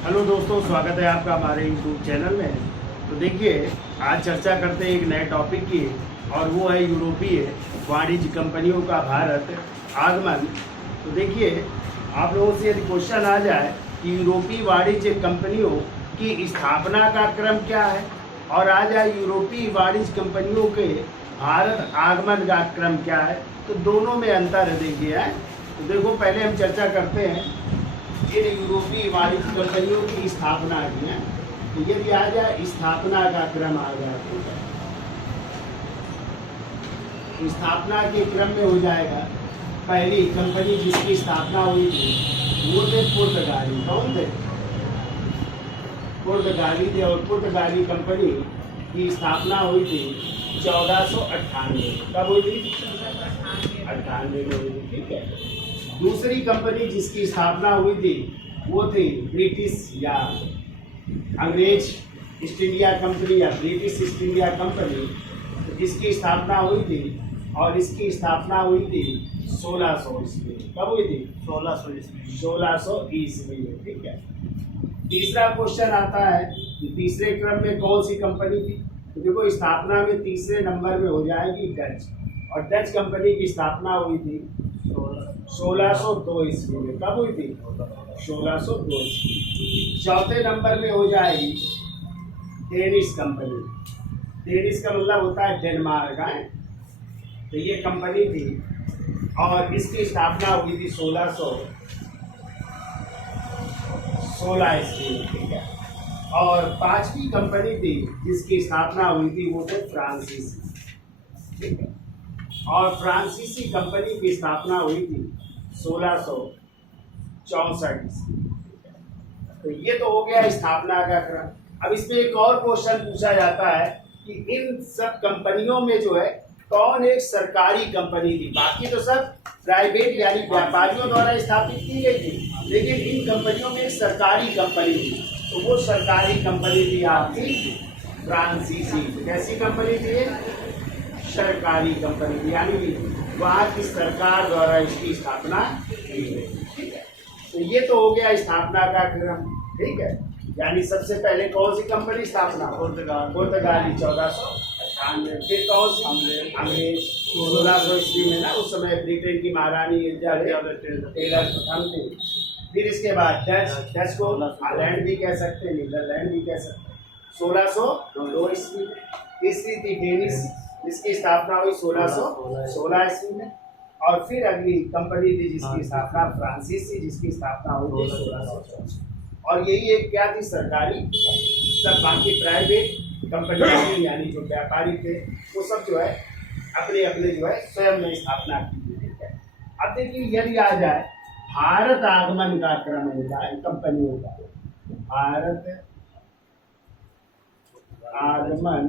Hello दोस्तों, स्वागत है आपका हमारे यूट्यूब चैनल में। तो देखिए, आज चर्चा करते हैं एक नए टॉपिक की, और वो है यूरोपीय वाणिज्य कंपनियों का भारत आगमन। तो देखिए, आप लोगों से यदि क्वेश्चन आ जाए कि यूरोपीय वाणिज्य कंपनियों की स्थापना का क्रम क्या है, और आ जाए यूरोपीय वाणिज्य कंपनियों के भारत आगमन का क्रम क्या है, तो दोनों में अंतर है। देखिए तो देखो, पहले हम चर्चा करते हैं इन यूरोपीय वाणिज्य कंपनियों की स्थापना की है। तो यदि आ जाए स्थापना का क्रम आ जाए, तो स्थापना के क्रम में हो जाएगा, पहली कंपनी जिसकी स्थापना हुई थी वो थे पुर्तगाली। कौन थे? पुर्तगाली थे। और पुर्तगाली कंपनी की स्थापना हुई थी 1498। कब हुई थी? 98 में हुई थी। ठीक है। दूसरी कंपनी जिसकी स्थापना हुई थी वो थी ब्रिटिश या अंग्रेज ईस्ट इंडिया कंपनी या ब्रिटिश ईस्ट इंडिया कंपनी। तो इसकी स्थापना हुई थी, और इसकी स्थापना हुई थी 1600 ईस्वी। कब हुई थी? 1600 ईस्वी में। ठीक है। तीसरा क्वेश्चन आता है कि तीसरे क्रम में कौन सी कंपनी थी? तो देखो, स्थापना में तीसरे नंबर में हो जाएगी डच, और डच कंपनी की स्थापना हुई थी 1602 ईस्वी में। कब हुई थी? 1602 ईस्वी। चौथे नंबर में हो जाएगी डेनिश कंपनी। डेनिश का मतलब होता है डेनमार्क है। तो ये कंपनी थी, और इसकी स्थापना हुई थी 1616 ईस्वी में। ठीक है। और पांचवी कंपनी थी जिसकी स्थापना हुई थी वो थे फ्रांसीसी। ठीक है। और फ्रांसीसी कंपनी की स्थापना हुई थी 1664 ईस्वी। तो ये तो हो गया स्थापना का क्रम। अब इसमें एक और क्वेश्चन पूछा जाता है कि इन सब कंपनियों में जो है कौन एक सरकारी कंपनी थी? बाकी तो सब प्राइवेट यानी व्यापारियों द्वारा स्थापित की गई थी, लेकिन इन कंपनियों में एक सरकारी कंपनी थी। तो वो सरकारी कंपनी थी आपकी फ्रांसीसी। कैसी कंपनी थी? सरकारी कंपनी थी, यानी वहाँ की सरकार द्वारा इसकी स्थापना की गई। ठीक है। तो ये तो हो गया स्थापना का क्रम। ठीक है। यानी सबसे पहले कौन सी कंपनी स्थापना? पुर्तगाली 1498। फिर कौन सी? अंग्रेज 1600 ईस्वी में ना, उस समय ब्रिटेन की महारानी एलिजाबेथ टेलर प्रथम थी। फिर इसके बाद डच को हॉलैंड भी कह सकते हैं, नीदरलैंड भी कह सकते हैं, 1602 ईस्वी। तीसरी थी डेनिश, जिसकी स्थापना हुई 1616 ईस्वी में। और फिर अगली कंपनी थी जिसकी स्थापना फ्रांसीसी, जिसकी स्थापना हुई थी 1664। और यही एक क्या थी? सरकारी। सब बाकी प्राइवेट कंपनी यानी जो व्यापारी थे वो सब जो है अपने अपने जो है स्वयं में स्थापना की। ठीक है। अब देखिए, यदि आ जाए भारत आगमन का क्रम होता है कंपनियों का, भारत आगमन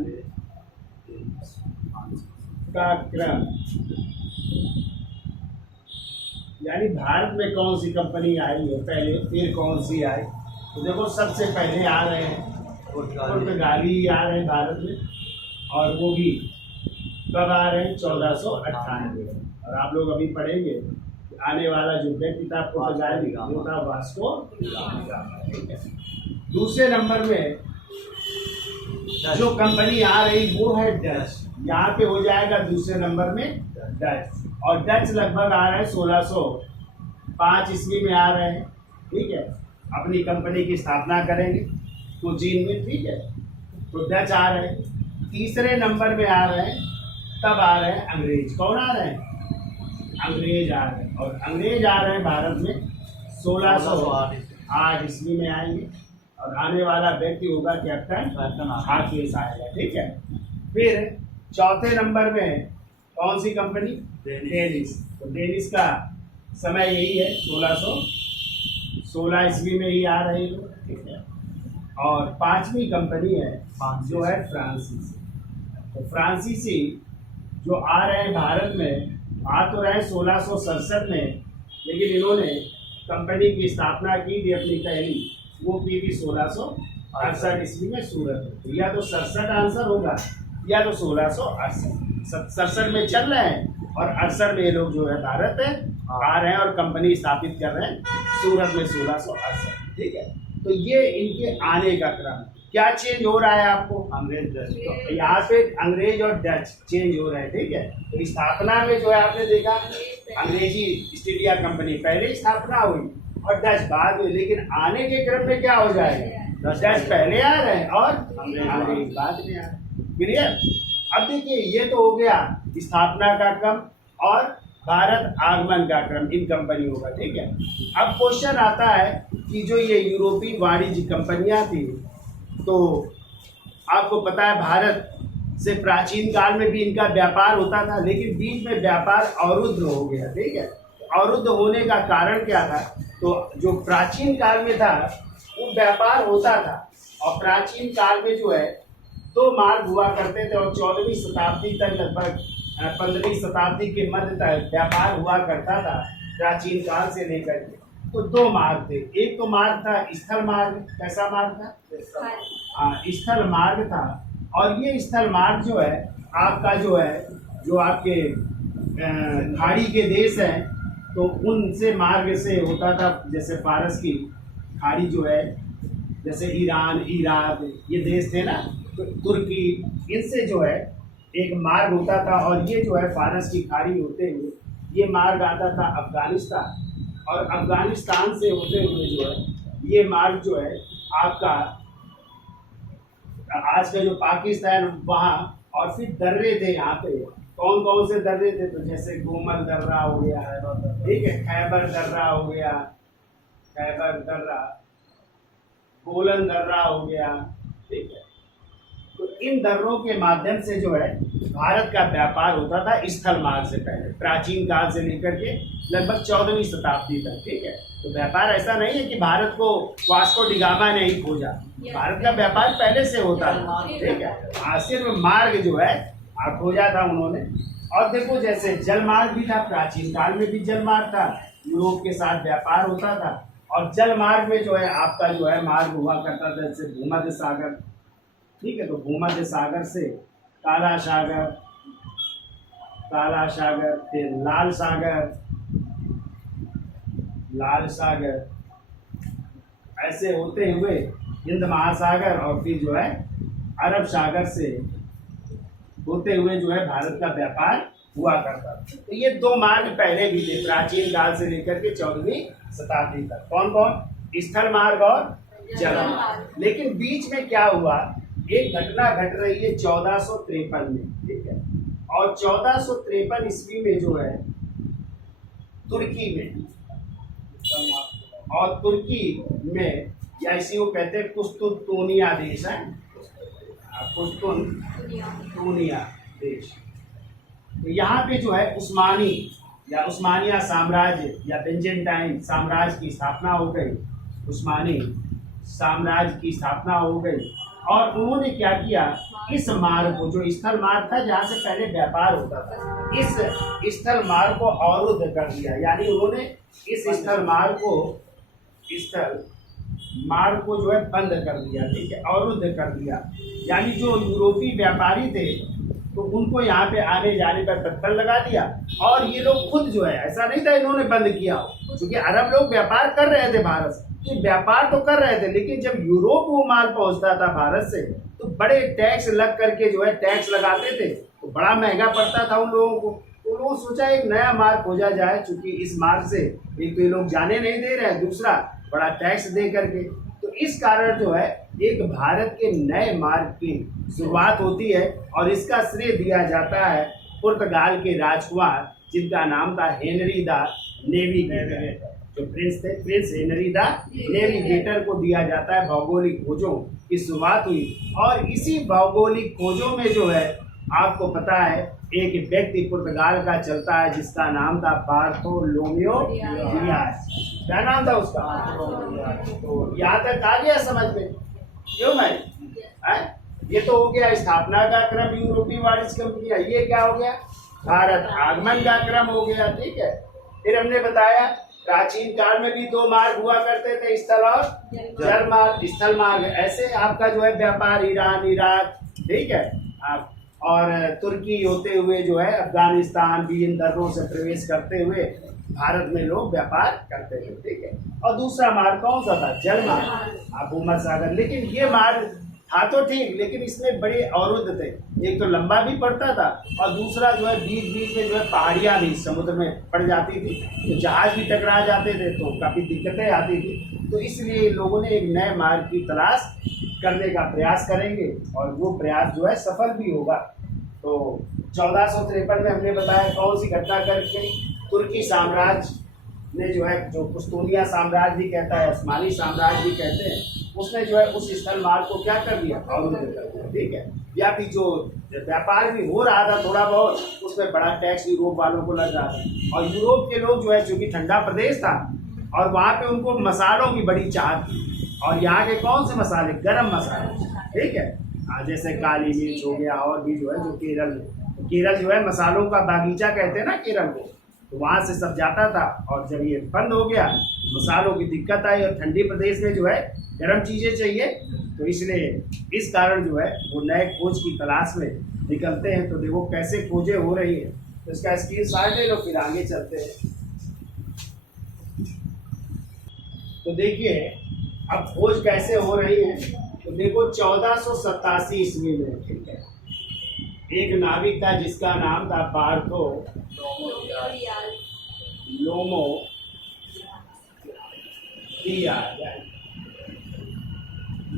का क्रम, यानी भारत में कौन सी कंपनी आई है पहले, फिर कौन सी आई। तो देखो, सबसे पहले आ रहे हैं पुर्तगाली आ रहे हैं भारत में, और वो भी कब आ रहे हैं? 1498। और आप लोग अभी पढ़ेंगे आने वाला जो व्यक्ति था पुर्तगाली, वो था वास्को दा गामा। दूसरे नंबर में जो कंपनी आ रही वो है डच। यहाँ पे हो जाएगा दूसरे नंबर में डच, और डच लगभग आ रहे हैं 1605 ईस्वी में आ रहे हैं। ठीक है। अपनी कंपनी की स्थापना करेंगे तो चीन में। ठीक है। तो डच आ रहे हैं। तीसरे नंबर में आ रहे हैं, तब आ रहे हैं अंग्रेज। कौन आ रहे हैं? अंग्रेज आ रहे हैं। और अंग्रेज आ रहे हैं भारत में 1608 ईस्वी में आएंगे, और आने वाला व्यक्ति होगा कैप्टन हाकिस आएगा। ठीक है। फिर चौथे नंबर में कौन सी कंपनी? डेनिश। तो डेनिश का समय यही है 1616 ईस्वी में ही आ रहे हैं। ठीक है। और पांचवी कंपनी है जो है फ्रांसीसी। तो फ्रांसीसी जो आ रहे हैं भारत में, आ तो रहे 1667 में, लेकिन इन्होंने कंपनी की स्थापना की थी अपनी पहली, वो की थी 1668 ईस्वी में सूरत में। तो या तो 67 आंसर होगा, या तो 1668। 67 में चल रहे हैं, और 68 में ये लोग जो है भारत आ रहे हैं और कंपनी स्थापित कर रहे हैं सूरत में 1668। ठीक है। तो ये इनके आने का क्रम। क्या चेंज हो रहा है आपको? अंग्रेज डच। तो यहाँ पे अंग्रेज और डच चेंज हो रहे हैं, ठीक है। तो स्थापना में जो है आपने देखा अंग्रेजी ईस्ट इंडिया कंपनी पहले स्थापना हुई और डच बाद में, लेकिन आने के क्रम में क्या हो जाएगा? डच पहले आ रहे हैं और अंग्रेज बाद में आ रहे हैं। क्लियर? अब देखिए ये तो हो गया स्थापना का क्रम और भारत आगमन का क्रम इन कंपनियों का, ठीक है। अब क्वेश्चन आता है कि जो ये यूरोपीय वाणिज्य कंपनियां थी, तो आपको पता है भारत से प्राचीन काल में भी इनका व्यापार होता था, लेकिन बीच में व्यापार अवरुद्ध हो गया, ठीक है। अवरुद्ध होने का कारण क्या था? तो जो प्राचीन काल में था वो व्यापार होता था, और प्राचीन काल में जो है दो मार्ग हुआ करते थे, और 14वीं शताब्दी तक लगभग 15वीं शताब्दी के मध्य तक व्यापार हुआ करता था प्राचीन काल से लेकर के। तो दो मार्ग थे, एक तो मार्ग था स्थल मार्ग। कैसा मार्ग था? स्थल मार्ग था। और ये स्थल मार्ग जो है आपका जो है जो आपके खाड़ी के देश हैं, तो उनसे मार्ग से होता था, जैसे फारस की खाड़ी जो है, जैसे ईरान, इराक ये देश थे ना, तो तुर्की, इनसे जो है एक मार्ग होता था। और ये जो है फारस की खाड़ी होते हुए ये मार्ग आता था अफगानिस्तान, और अफगानिस्तान से होते हुए जो है ये मार्ग जो है आपका आज का जो पाकिस्तान वहाँ, और फिर दर्रे थे यहाँ पे। कौन कौन से दर्रे थे? तो जैसे गोमल दर्रा हो गया, ठीक है, खैबर दर्रा हो गया, खैबर दर्रा, बोलन दर्रा हो गया, ठीक है। तो इन दर्रों के माध्यम से जो है भारत का व्यापार होता था स्थल मार्ग से पहले, प्राचीन काल से लेकर के लगभग 14वीं शताब्दी तक, ठीक है। तो व्यापार ऐसा नहीं है कि भारत को वास्को डिगामा ने ही खोजा, भारत का व्यापार पहले से होता था, ठीक है। सिर्फ मार्ग जो है खोजा था उन्होंने। और देखो जैसे जल मार्ग भी था, प्राचीन काल में भी जल मार्ग था, यूरोप के साथ व्यापार होता था। और जल मार्ग में जो है आपका जो है मार्ग हुआ करता था, जैसे भूमध्य सागर, ठीक है। तो भूमध्य सागर से काला सागर, काला सागर, फिर लाल सागर, लाल सागर, ऐसे होते हुए हिंद महासागर, और फिर जो है अरब सागर से होते हुए जो है भारत का व्यापार हुआ करता था। तो ये दो मार्ग पहले भी थे प्राचीन काल से लेकर के 14वीं शताब्दी तक। कौन कौन? स्थल मार्ग और जल मार्ग। लेकिन बीच में क्या हुआ? एक घटना घट रही है 1453 में, ठीक है। और 1453 ईस्वी में जो है तुर्की में, और तुर्की में या इसी को कहते हैं कुस्तुनतुनिया देश है, कुस्तुनतुनिया देश। तो यहाँ पे जो है उस्मानी या उस्मानिया साम्राज्य या बेंजेंटाइन साम्राज्य की स्थापना हो गई, उस्मानी साम्राज्य की स्थापना हो गई। और उन्होंने क्या किया? इस मार्ग को, जो स्थल मार्ग था जहाँ से पहले व्यापार होता था, इस स्थल मार्ग को अवरुद्ध कर दिया। यानी उन्होंने इस स्थल मार्ग को जो है बंद कर दिया, ठीक है, अवरुद्ध कर दिया। यानी जो यूरोपीय व्यापारी थे तो उनको यहाँ पे आने जाने पर प्रतिबंध लगा दिया। और ये लोग खुद जो है, ऐसा नहीं था इन्होंने बंद किया हो, क्योंकि अरब लोग व्यापार कर रहे थे भारत से, ये व्यापार तो कर रहे थे, लेकिन जब यूरोप वो माल पहुंचता था भारत से तो बड़े टैक्स लग करके जो है टैक्स लगाते थे, तो बड़ा महंगा पड़ता था उन लोगों को। तो लोगों सोचा एक नया मार्ग खोजा जाए, क्योंकि इस मार्ग से एक तो ये लोग जाने नहीं दे रहे हैं, दूसरा बड़ा टैक्स दे करके। तो इस कारण जो है एक भारत के नए मार्ग की शुरुआत होती है, और इसका श्रेय दिया जाता है पुर्तगाल के राजकुमार जिनका नाम था हेनरी द नेविगेटर। जो प्रिंस थे, प्रिंस हेनरी द नेविगेटर को दिया जाता है। भौगोलिक खोजों की शुरुआत हुई, और इसी भौगोलिक खोजों में जो है आपको पता है एक व्यक्ति पुर्तगाल का चलता है जिसका नाम था बार्थोलोमेओ डियाज। क्या नाम था उसका? तो यहाँ तक आ गया समझ में? क्यों भाई? ये तो हो गया स्थापना का क्रम यूरोपीय वाणिज्य कंपनियां। ये क्या हो गया? भारत आगमन का क्रम हो गया, ठीक है। फिर हमने बताया प्राचीन काल में भी दो मार्ग हुआ करते थे, स्थल और जल मार्ग। स्थल मार्ग ऐसे आपका जो है व्यापार ईरान, इराक, ठीक है, और तुर्की होते हुए जो है अफगानिस्तान भी इन दर्रों से प्रवेश करते हुए भारत में लोग व्यापार करते थे, ठीक है। और दूसरा मार्ग कौन सा था? जल मार्ग, भूमध्य सागर। लेकिन ये मार्ग था तो ठीक, लेकिन इसमें बड़े अवरुद्ध थे। एक तो लंबा भी पड़ता था और दूसरा जो है बीच बीच में जो है पहाड़ियाँ भी समुद्र में पड़ जाती थी, तो जहाज भी टकरा जाते थे, तो काफ़ी दिक्कतें आती थी। तो इसलिए लोगों ने एक नए मार्ग की तलाश करने का प्रयास करेंगे और वो प्रयास जो है सफल भी होगा। तो 1453 में हमने बताया कौन सी घटना करके तुर्की साम्राज्य ने जो है, जो पुस्तूनिया साम्राज्य भी कहता है, उस्मानी साम्राज्य भी कहते हैं, उसने जो है उस स्थल मार्ग को क्या कर दिया? अवरुद्ध कर दिया, ठीक है। या फिर जो व्यापार भी हो रहा था थोड़ा बहुत, उसमें बड़ा टैक्स यूरोप वालों को लग रहा था। और यूरोप के लोग जो है, चूंकि ठंडा प्रदेश था और वहाँ पे उनको मसालों की बड़ी चाहत थी, और यहाँ के कौन से मसाले? गरम मसाले, ठीक है। जैसे काली मिर्च हो गया, और भी जो है जो केरल जो है मसालों का बागीचा कहते हैं ना केरल को, तो वहाँ से सब जाता था। और जब ये बंद हो गया, मसालों की दिक्कत आई और ठंडी प्रदेश में जो है गर्म चीज़ें चाहिए, तो इसलिए इस कारण जो है वो नए खोज की तलाश में निकलते हैं। तो देखो कैसे खोजें हो रही हैं, तो इसका स्क्रीनशॉट ले लो, फिर आगे चलते हैं। तो देखिए अब खोज कैसे हो रही है। तो देखो 1487 ईस्वी में, ठीक है, एक नाविक था जिसका नाम था बार्थो लोमो दियाज।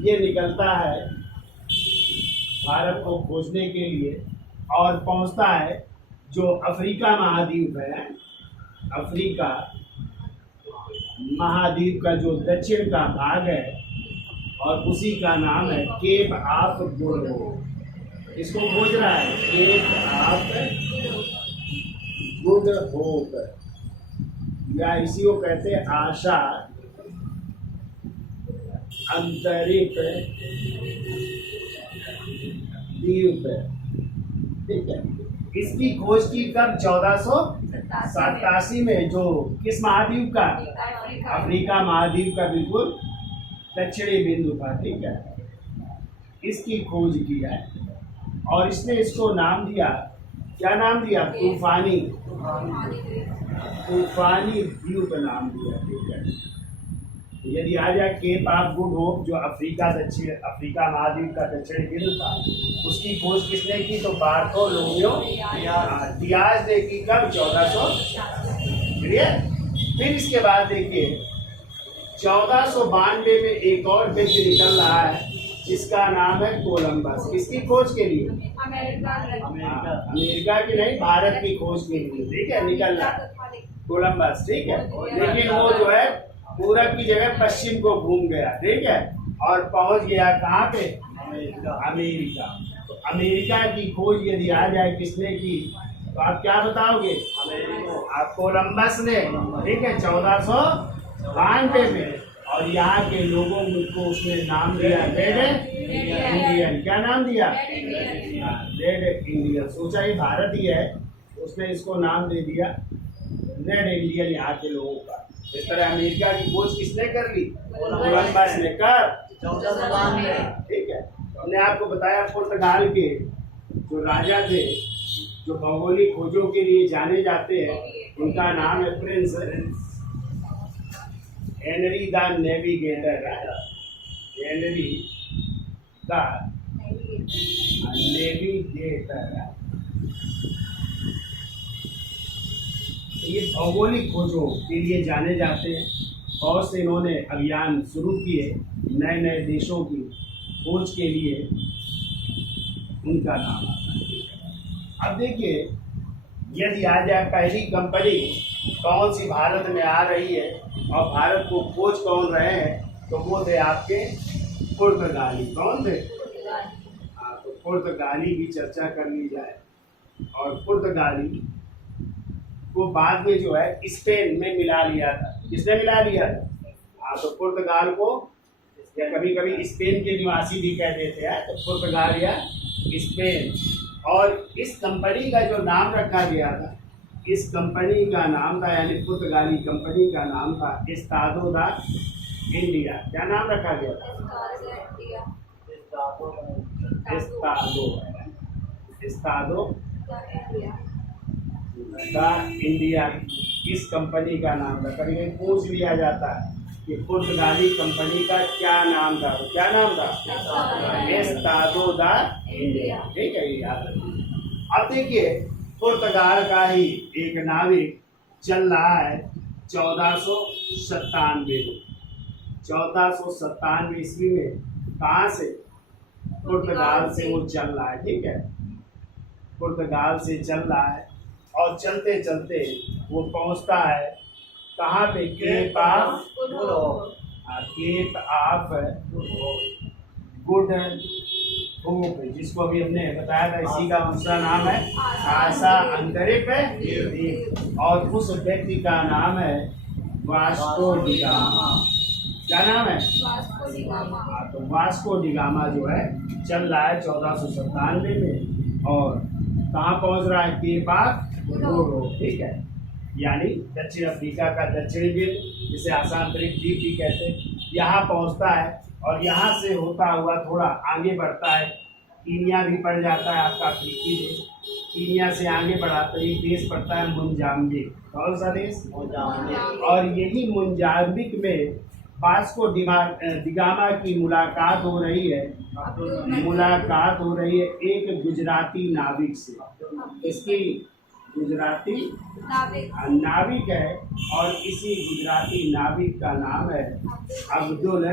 ये निकलता है भारत को खोजने के लिए और पहुंचता है जो अफ्रीका महाद्वीप है, अफ्रीका महाद्वीप का जो दक्षिण का भाग है, और उसी का नाम है केप ऑफ गुड होप। इसको खोज रहा है, केप ऑफ गुड होप, या इसी को कहते हैं आशा अंतरिक्ष द्वीप, ठीक है। इसकी खोज की कब? 1487 में, जो किस महाद्वीप का? अफ्रीका महाद्वीप का बिल्कुल दक्षिणी बिंदु था, ठीक है। इसकी खोज किया है और इसने इसको नाम दिया, क्या नाम दिया? तूफानी द्वीप नाम दिया, ठीक है। यदि आ जाए केप ऑफ गुड होप, जो अफ्रीका महाद्वीप का दक्षिणी बिंदु था, उसकी खोज किसने की? तो बार्थोलोमेओ दियाज ने की। कब? 1400, क्लियर। फिर इसके बाद देखिए 1492 में एक और व्यक्ति निकल रहा है जिसका नाम है कोलंबस। किसकी खोज के लिए? अमेरिका की नहीं, भारत की खोज के लिए, ठीक है, निकल रहा है कोलंबस, ठीक है। लेकिन वो जो है पूरब की जगह पश्चिम को घूम गया, ठीक है, और पहुंच गया कहाँ पे? अमेरिका। तो अमेरिका की खोज यदि आ जाए किसने की, तो आप क्या बताओगे? आप कोलंबस ने, ठीक है, 1492 में। और यहाँ के लोगों को उसने नाम दिया रेड इंडियन। क्या नाम दिया? Red Indian. सोचा ये भारत ही है, उसने इसको नाम दे दिया रेड इंडियन यहाँ के लोगों का। इस तरह अमेरिका की खोज किसने कर ली? कोलंबस ने कर, ठीक है। हमने आपको बताया पुर्तगाल के जो राजा थे, जो भौगोलिक खोजों के लिए जाने जाते हैं, उनका नाम है Prince Henry the navigator. Henry the navigator. ये भौगोलिक खोजों के लिए जाने जाते हैं। बहुत से इन्होंने अभियान शुरू किए नए नए देशों की खोज के लिए, उनका नाम आता है। अब देखिए यदि आ जाए पहली कंपनी कौन सी भारत में आ रही है और भारत को खोज कौन रहे हैं, तो वो थे आपके पुर्तगाली। कौन थे? हाँ, तो पुर्तगाली की चर्चा कर ली जाए। और पुर्तगाली को बाद में जो है स्पेन में मिला लिया था। किसने मिला लिया था? हाँ, तो पुर्तगाल को, या कभी कभी स्पेन के निवासी भी कह देते हैं, तो पुर्तगाल या स्पेन। और इस कंपनी का जो नाम रखा गया था, इस कंपनी का नाम था, यानी पुर्तगाली कंपनी का नाम था एस्तादो दा इंडिया। क्या नाम रखा गया था? एस्तादो द इंडिया, इस कंपनी का नाम था। कभी कभी पूछ लिया जाता है कि पुर्तगाली कंपनी का क्या नाम था, तो क्या नाम था? एस्तादो दा इंडिया। ठीक है, ये याद रखिए। अब देखिए, पुर्तगाल का ही एक नाविक चल रहा है 1497 में। 1497 ईस्वी में कहाँ से? पुर्तगाल से वो चल रहा है। ठीक है, पुर्तगाल से चल रहा है और चलते चलते वो पहुंचता है कहाँ पे? केप ऑफ गुड होप, जिसको अभी हमने बताया था, इसी का दूसरा नाम है आशा अंतरिक्ष द्वीप, और उस व्यक्ति का नाम है वास्को डी गामा। क्या नाम है? तो वास्को डी गामा जो है चल रहा है 1497 में, और कहाँ पहुंच रहा है? Cape of Good Hope. ठीक है, यानी दक्षिण अफ्रीका का दक्षिणी बिंदु, जिसे आशा अंतरिक्ष द्वीप भी कहते हैं, यहाँ पहुंचता है। और यहाँ से होता हुआ थोड़ा आगे बढ़ता है, कीनिया भी पड़ जाता है, आपका अफ्रीकी देश। कीनिया से आगे बढ़ाते ही देश पड़ता है मोजाम्बिक। कौन सा देश? मोजाम्बिक। और यही मोजाम्बिक में वास्को डी गामा की मुलाकात हो रही है, एक गुजराती नाविक से। इसकी गुजराती नाविक है, और इसी गुजराती नाविक का नाम है अब्दुल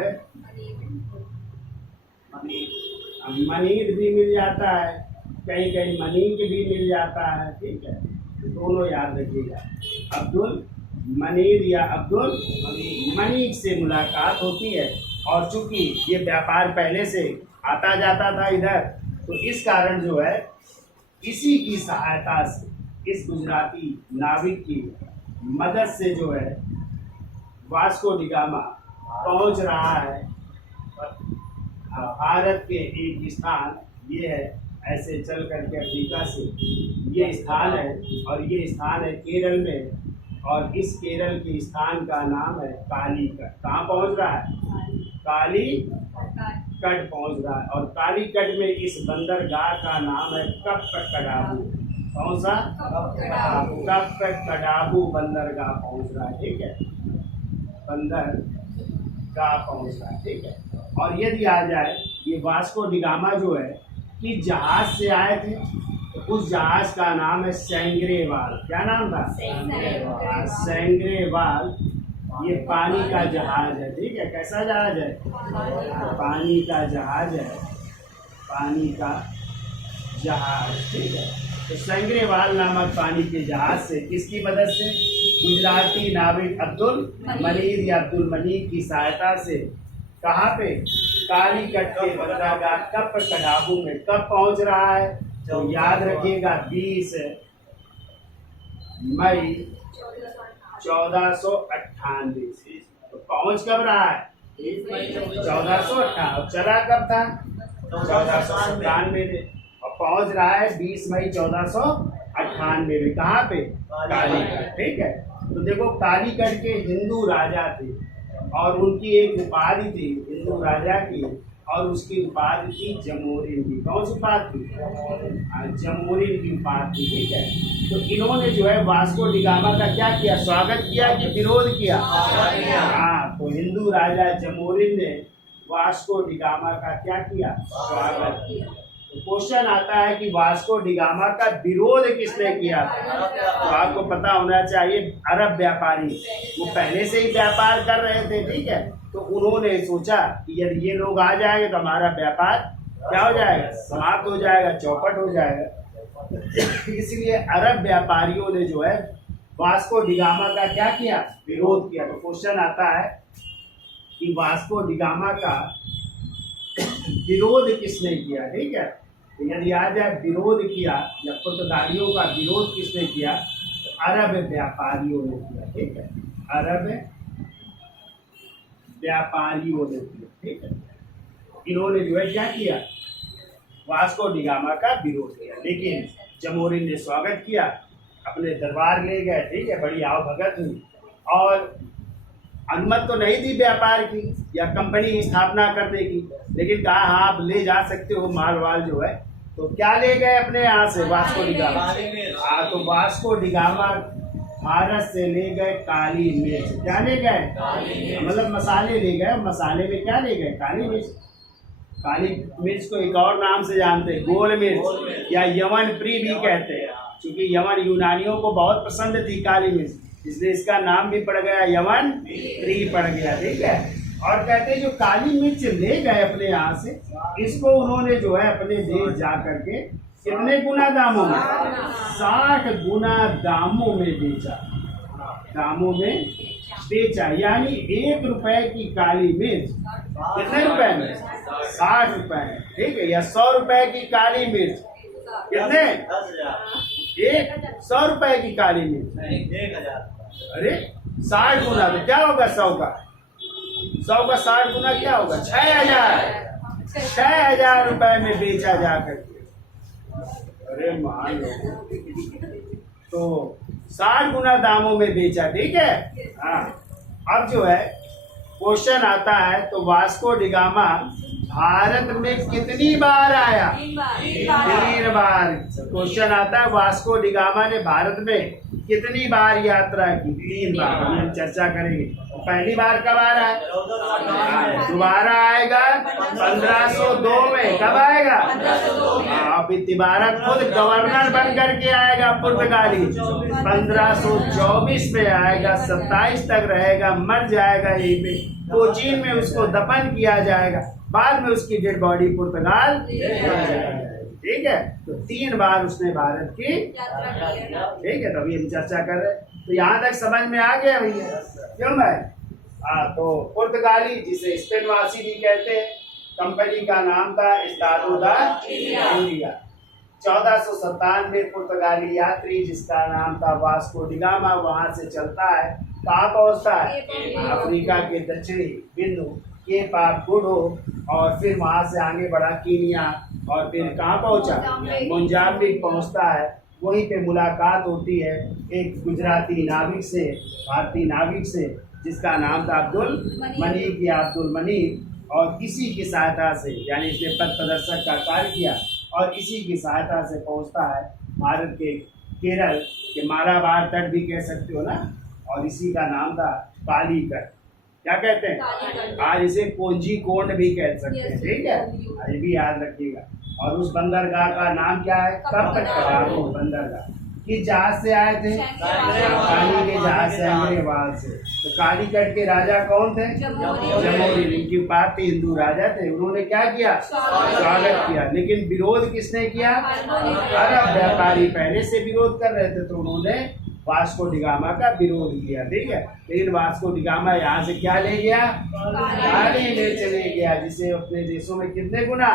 मनीर भी मिल जाता है, कहीं कहीं मनीक भी मिल जाता है। ठीक है, दोनों याद रखिएगा, अब्दुल मनीर या अब्दुल मनीक से मुलाकात होती है। और चूंकि ये व्यापार पहले से आता जाता था इधर, तो इस कारण जो है इसी की सहायता से, इस गुजराती नाविक की मदद से जो है वास्को डी गामा पहुंच रहा है भारत के एक स्थान, ये है ऐसे चल करके अफ्रीका से ये स्थान है, और ये स्थान है केरल में, और इस केरल के स्थान का नाम है कालीकट। कहाँ पहुंच रहा है? कालीकट पहुंच रहा है, और कालीकट में इस बंदरगाह का नाम है कप्पकडाबू। कौन सा? कप्पकडाबू बंदरगाह पहुंच रहा है। ठीक है, बंदरगाह पहुंच रहा है। ठीक है, और यदि आ जाए, ये वास्को डी गामा जो है कि जहाज से आए थे, तो उस जहाज का नाम है सेंग्रेवाल। क्या नाम था? सेंग्रेवाल। ये पानी का जहाज है। ठीक है, कैसा जहाज है? पानी का जहाज है, पानी का जहाज। ठीक है, तो सेंग्रेवाल नामक पानी के जहाज से किसकी मदद से? गुजराती नाविक अब्दुल मनीर या अब्दुल मनीर की सहायता से कहाँ पे? कालीकट के बंदरगाह कप्पकडाबू में कब पहुंच रहा है? तो याद रखिएगा 20 मई 1498 से। तो पहुंच कब रहा है? 1498। चला कब था? 1497 में, और पहुंच रहा है 20 मई 1498 में। कहाँ पे? कालीकट। ठीक है, तो देखो, कालीकट के हिंदू राजा थे, और उनकी एक उपाधि थी हिंदू राजा की, और उसकी उपाधि थी जमोरिन की। कौन सी उपाधि थी? जमोरिन की उपाधि। ठीक है, तो इन्होंने जो है वास्को डी गामा का क्या किया? स्वागत किया कि विरोध किया? हाँ, तो हिंदू राजा जमोरिन ने वास्को डी गामा का क्या किया? स्वागत किया। तो क्वेश्चन आता है कि वास्को डी गामा का विरोध किसने किया? तो आपको पता होना चाहिए, अरब व्यापारी, वो पहले से ही व्यापार कर रहे थे। ठीक है, तो उन्होंने सोचा कि यदि ये लोग आ जाएंगे तो हमारा व्यापार क्या हो जाएगा? समाप्त हो जाएगा, चौपट हो जाएगा। इसलिए अरब व्यापारियों ने जो है वास्को डी गामा का क्या किया? विरोध किया। तो क्वेश्चन आता है कि वास्को डी गामा का विरोध किसने किया? ठीक है, तो यदि आ जाए विरोध किया या पुर्तगालियों का विरोध किसने किया? तो अरब व्यापारियों ने किया। ठीक है, अरब व्यापारियों ने किया। ठीक है, इन्होंने जो है क्या किया? वास्को डी गामा का विरोध किया, लेकिन जमोरिन ने स्वागत किया, अपने दरबार ले गए। ठीक है, बड़ी आवभगत हुई, और अनुमति तो नहीं दी व्यापार की या कंपनी की स्थापना करने की, लेकिन कहा हाँ आप ले जा सकते हो माल वाल जो है। तो क्या ले गए अपने यहाँ से वास्को डिगामा? हाँ, तो वास्को डिगामा भारत से ले गए काली मिर्च। क्या ले गए? मतलब मसाले ले गए। मसाले में क्या ले गए? काली मिर्च। काली मिर्च को एक और नाम से जानते हैं, गोल मिर्च या यमन प्री भी कहते हैं, क्योंकि यमन यूनानियों को बहुत पसंद थी काली मिर्च, इसलिए इसका नाम भी पड़ गया यमन प्री पड़ गया। ठीक है। और कहते हैं जो काली मिर्च ले गए अपने यहाँ से, इसको उन्होंने जो है अपने देश जा करके कितने गुना दामों में? 60 गुना दामों में बेचा। दामों में बेचा, यानी 1 रुपए की काली मिर्च कितने रुपए में? 60 रुपए। ठीक है। या 100 रुपए की काली मिर्च कितने? 100 रुपए की काली मिर्च 1000। अरे 60 गुना तो क्या होगा? 100 का 60 गुना क्या होगा? 6000 रुपए में बेचा जा करके। अरे मान लो तो 60 गुना दामों में बेचा। ठीक है। हाँ, अब जो है क्वेश्चन आता है, तो वास्को डिगामा भारत में कितनी बार आया? 3 बार। क्वेश्चन आता है वास्को डिगामा ने भारत में कितनी बार यात्रा की? 3 बार। हम चर्चा करेंगे। पहली बार कब आ रहा है? दोबारा आएगा 1502 में। कब आएगा? अब दोबारा खुद गवर्नर बन करके आएगा पुर्तगाली। 1524 में आएगा, 27 तक रहेगा, मर जाएगा यहीं पे। कोचीन में उसको दफन किया जाएगा, बाद में उसकी डेड बॉडी पुर्तगाल जाएगा। ठीक है। तो 3 बार उसने भारत की। ठीक है। तभी हम चर्चा कर रहे हैं। तो यहाँ तक समझ में आ गया भैया? क्यों भाई? हाँ, तो पुर्तगाली जिसे स्पेनवासी भी कहते हैं, कंपनी का नाम था एस्टाडो दा इंडिया। 1497 पुर्तगाली यात्री जिसका नाम था वास्को डिगामा वहां से चलता है, कहाँ पहुंचता है? अफ्रीका के दक्षिणी बिंदु केप ऑफ गुड होप, और फिर वहां से आगे बढ़ा कीनिया, और फिर कहाँ पहुंचा? मोजाम्बिक पहुंचता है। वहीं पे मुलाकात होती है एक गुजराती नाविक से, भारतीय नाविक से, जिसका नाम था अब्दुल मनीक या अब्दुल मनीक, और इसी की सहायता से, यानी इसने पथ प्रदर्शक का कार्य किया, और इसी की सहायता से पहुंचता है भारत के केरल के मालाबार तट भी कह सकते हो ना, और इसी का नाम था कालीकट। क्या कहते हैं? आज इसे कोंजीकोंड भी कह सकते हैं। ठीक है। ये भी याद रखिएगा। और उस बंदरगाह का नाम क्या है? कप्तान बंदरगाह। किस जहाज से आए थे? पानी के जहाज से, अंग्रेवाल से। तो कालीकट के राजा कौन थे? जमोरी। इनकी पार्टी हिंदू राजा थे। उन्होंने क्या किया? स्वागत किया। लेकिन विरोध किसने किया? अरब व्यापारी पहले से विरोध कर रहे थे, तो उन्होंने वास्को डिगामा का विरोध किया। ठीक है। लेकिन वास्को डिगामा यहाँ से क्या ले गया? काली मिर्च ले गया, जिसे अपने देशों में कितने गुना?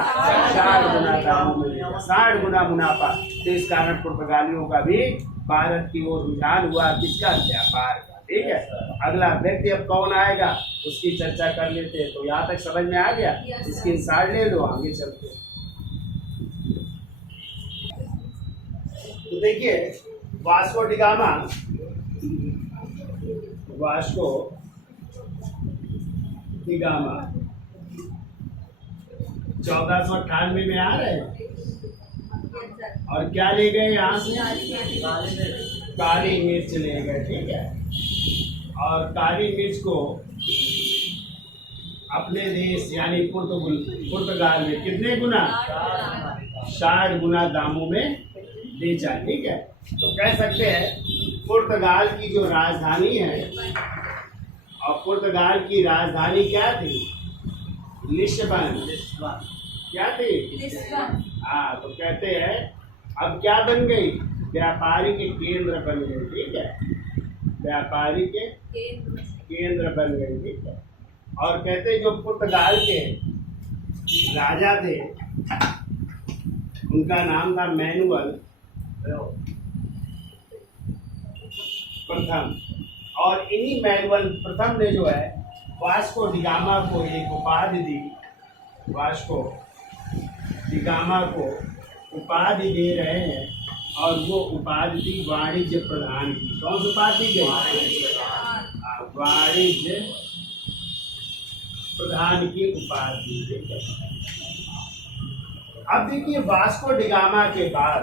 60 गुना दामों में लेगा, 60 गुना मुनाफा। तो इस कारण पुर्तगालियों का भी भारत की ओर रुझान हुआ। किसका? व्यापार का। ठीक है। अगला व्यक्ति अब कौन आएगा उसकी चर्चा कर लेते हैं। तो यहाँ तक समझ में आ गया? इसकी साइड ले लो, आगे चलते हैं। तो देखिए वास्को डिगामा, वास्को डिगामा 1498 में आ रहे हैं, और क्या ले गए यहाँ से? काली मिर्च ले गए। ठीक है। और काली मिर्च को अपने देश यानी पुर्तगाल में कितने गुना? 60 गुना दामों में बेचा। ठीक है। तो कह सकते हैं पुर्तगाल की जो राजधानी है, और पुर्तगाल की राजधानी क्या थी? लिस्बन। क्या थी? हाँ, तो कहते हैं अब क्या बन गई? व्यापारी के केंद्र बन गए। ठीक है। व्यापारी के केंद्र बन गए। ठीक है। और कहते हैं जो पुर्तगाल के राजा थे उनका नाम था मैनुअल प्रथम, और इन्हीं मैनुअल प्रथम ने जो है वास्को डिगामा को एक उपाधि दी। वास्को डिगामा को उपाधि दे रहे हैं, और वो उपाधि थी वाणिज्य प्रधान की। कौन सी उपाधि दी? वाणिज्य प्रधान की उपाधि। अब देखिए वास्को डिगामा के बाद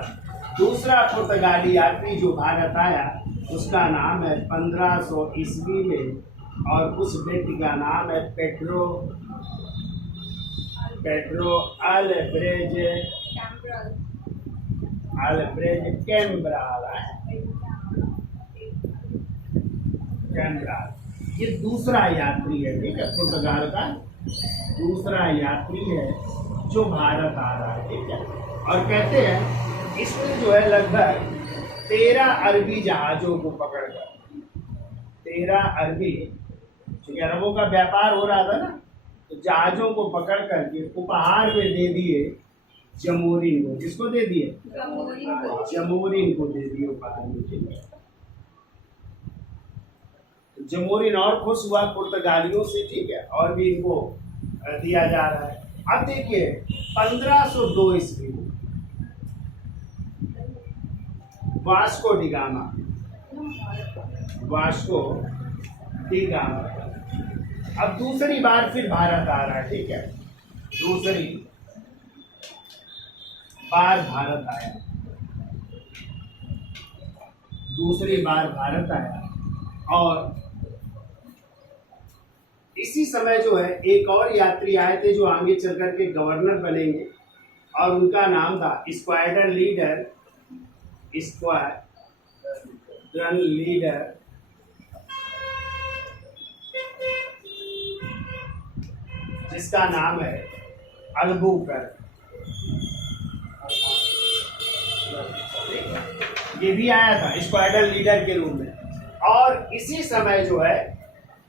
दूसरा पुर्तगाली यात्री जो भारत आया उसका नाम है 1500 ईस्वी में, और उस व्यक्ति का नाम है पेड्रो अल्ब्रेज कैम्ब्राल। ये दूसरा यात्री है, ठीक है, पुर्तगाल का दूसरा यात्री है जो भारत आ रहा है, ठीक है। और कहते हैं इसमें जो है लगभग 13 अरबी जहाजों को पकड़कर, 13 अरबी, क्योंकि अरबों का व्यापार हो रहा था ना, तो जहाजों को पकड़ करके उपहार में दे दिए जमोरिन को। किसको दे दिए? जमोरिन को दे दिए उपहार में, ठीक है। जमोरिन और खुश हुआ पुर्तगालियों से, ठीक है, और भी इनको दिया जा रहा है। अब देखिए 1502 ईस्वी में वास्को डिगामा अब दूसरी बार फिर भारत आ रहा है, ठीक है, दूसरी बार भारत आया, और इसी समय जो है एक और यात्री आए थे जो आगे चल करके गवर्नर बनेंगे, और उनका नाम था स्क्वाड्रन लीडर जिसका नाम है अल्बुकर्क। ये भी आया था स्क्वाड्रन लीडर के रूप में। और इसी समय जो है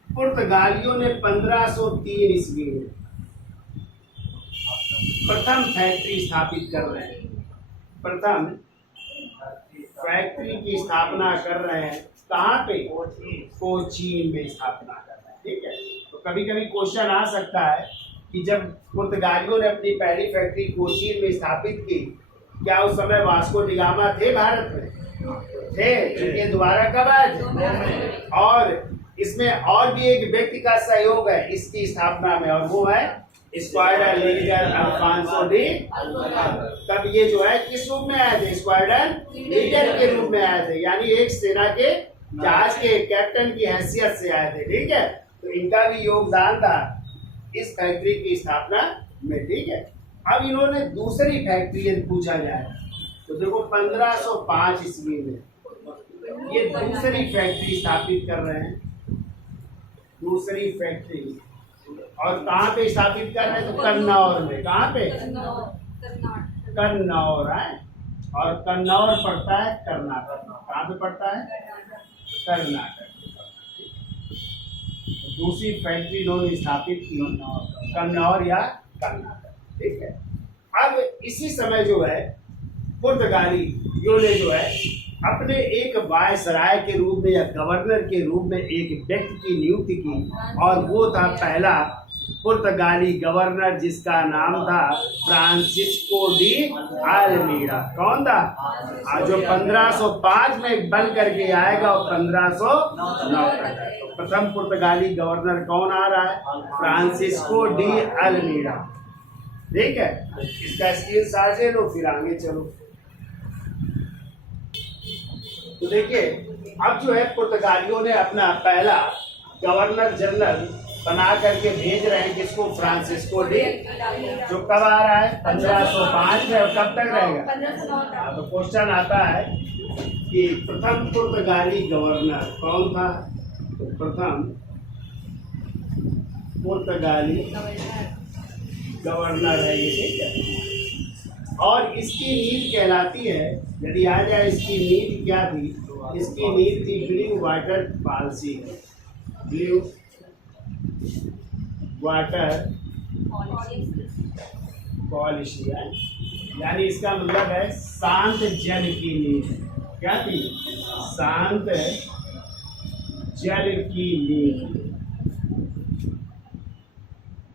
पुर्तगालियों ने 1503 ईस्वी में प्रथम फैक्ट्री स्थापित कर रहे हैं, प्रथम फैक्ट्री की स्थापना कर रहे हैं। कहाँ पे? कोचीन में स्थापना कर रहे हैं, ठीक है। तो कभी कभी क्वेश्चन आ सकता है कि जब पुर्तगालियों ने अपनी पहली फैक्ट्री कोचीन में स्थापित की, क्या उस समय वास्को डिगामा थे भारत में? थे। ये दोबारा कब आए थे? और इसमें और भी एक व्यक्ति का सहयोग है इसकी स्थापना में, और वो है स्क्वाड्रन लीडर अल्फांसो डी। तब ये जो है किस रूप में आए थे? स्क्वाड्रन लीडर के रूप में आए थे, यानी एक सेना के जहाज के कैप्टन की हैसियत से आए थे, ठीक है। तो इनका भी योगदान था इस फैक्ट्री की स्थापना में, ठीक है। अब इन्होंने दूसरी फैक्ट्री पूछा जाए तो देखो 1505 ईस्वी में ये दूसरी फैक्ट्री स्थापित कर रहे हैं, दूसरी फैक्ट्री। और कहाँ पे स्थापित कर रहे हैं? तो कन्नौर में। कहाँ पे? कन्नौर है, और कन्नौर पड़ता है कर्नाटक। कहाँ पे पड़ता है? कर्नाटक। दूसरी फैक्ट्री इन्होंने स्थापित की कन्नौर या कर्नाटक, ठीक है। अब इसी समय जो है पुर्तगालियों ने जो है अपने एक वायसराय के रूप में या गवर्नर के रूप में एक व्यक्ति की नियुक्ति की, और वो था पहला पुर्तगाली गवर्नर जिसका नाम था फ्रांसिस्को डी अल्मीड़ा। कौन था? जो 1505 में बन करके आएगा और 1509 तक। प्रथम पुर्तगाली गवर्नर कौन आ रहा है? फ्रांसिस्को डी अल्मीड़ा, ठीक है। इसका स्क्रीनशॉट ले लो, फिर आगे चलो। तो देखिए अब जो है पुर्तगालियों ने अपना पहला गवर्नर जनरल बना करके भेज रहे हैं, किसको? फ्रांसिस्को डी, जो कब आ रहा है? 1505 में, और कब तक रहेगा? तो क्वेश्चन आता है कि प्रथम पुर्तगाली गवर्नर कौन था? तो प्रथम पुर्तगाली गवर्नर है ये, ठीक है। और इसकी नीति कहलाती है, यदि आ जाए इसकी नीति क्या थी? इसकी नीति थी blue water policy, blue water policy है, यानी इसका मतलब है शांत जल की नीति। क्या थी? शांत जल की नीति।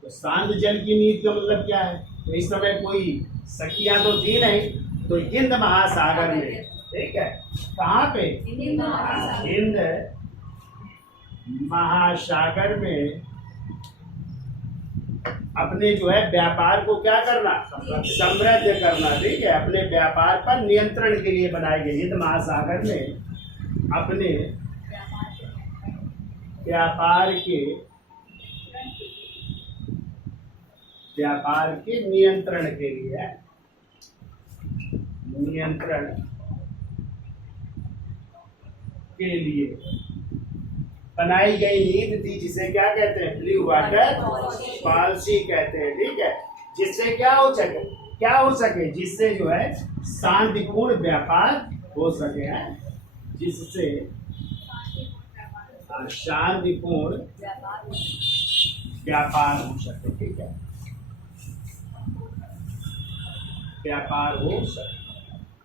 तो शांत जल की नीति का मतलब क्या है? तो इस समय कोई सखियां तो थी नहीं, तो हिंद महासागर में, ठीक है। कहाँ पे? हिंद महासागर में अपने जो है व्यापार को क्या करना, समृद्ध करना, ठीक है। अपने व्यापार पर नियंत्रण के लिए बनाई गई। हिंद महासागर में अपने व्यापार के नियंत्रण के लिए, बनाई गई नीति थी, जिसे क्या कहते हैं, ब्लू वाटर पॉलिसी कहते हैं, ठीक है। जिससे क्या हो सके, जिससे जो है शांतिपूर्ण व्यापार हो सके, है, जिससे शांतिपूर्ण व्यापार हो सके, ठीक है, व्यापार हो सके।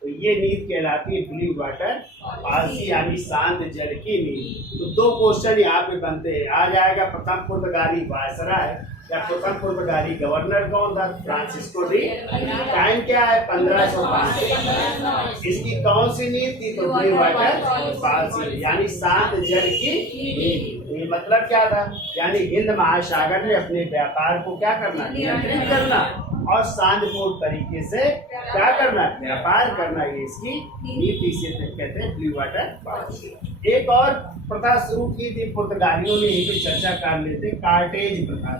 तो ये नीति कहलाती है ब्लू वाटर पॉलिसी, यानी शांत जल की नीति। तो दो क्वेश्चन यहाँ पे बनते हैं। आ जाएगा प्रथम पुर्तगाली वायसराय या प्रथम पुर्तगाली गवर्नर कौन था, फ्रांसिस्को डी। टाइम क्या है, 1505। इसकी कौन सी नीति थी, तो ब्लू वाटर पॉलिसी, यानी शांत जल की नीति। ये मतलब क्या था, यानी हिंद महासागर में अपने व्यापार को क्या करना, नियंत्रित करना और शांतिपूर्ण तरीके से क्या करना, व्यापार करना। ये इसकी नीति से कहते हैं ब्लू वाटर पॉलिसी। एक और प्रथा शुरू की थी पुर्तगालियों ने, यही पे चर्चा कर लेते, कार्टेज प्रथा,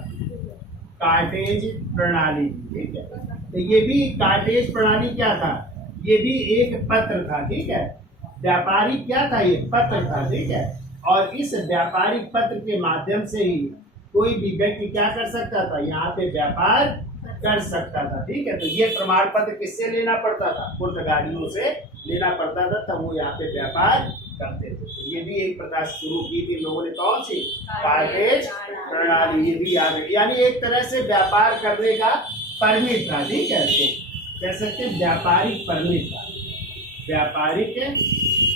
कार्टेज प्रणाली, ठीक है। तो ये भी कार्टेज प्रणाली क्या था, ये भी एक पत्र था, ठीक है। व्यापारिक क्या था, ये पत्र था, ठीक है। और इस व्यापारिक पत्र के माध्यम से ही कोई भी व्यक्ति क्या कर सकता था, यहाँ पे व्यापार कर सकता था, ठीक है। तो ये प्रमाण पत्र किससे लेना पड़ता था, पुर्तगालियों से लेना पड़ता था, तब वो यहाँ पे व्यापार करते थे। तो ये भी एक प्रथा शुरू की थी लोगों ने, कौन सी, कार्टेज प्रणाली। ये भी याद है, यानी एक तरह से व्यापार करने का परमिट था, ठीक है। तो कह सकते हैं व्यापारिक परमिट था, व्यापारिक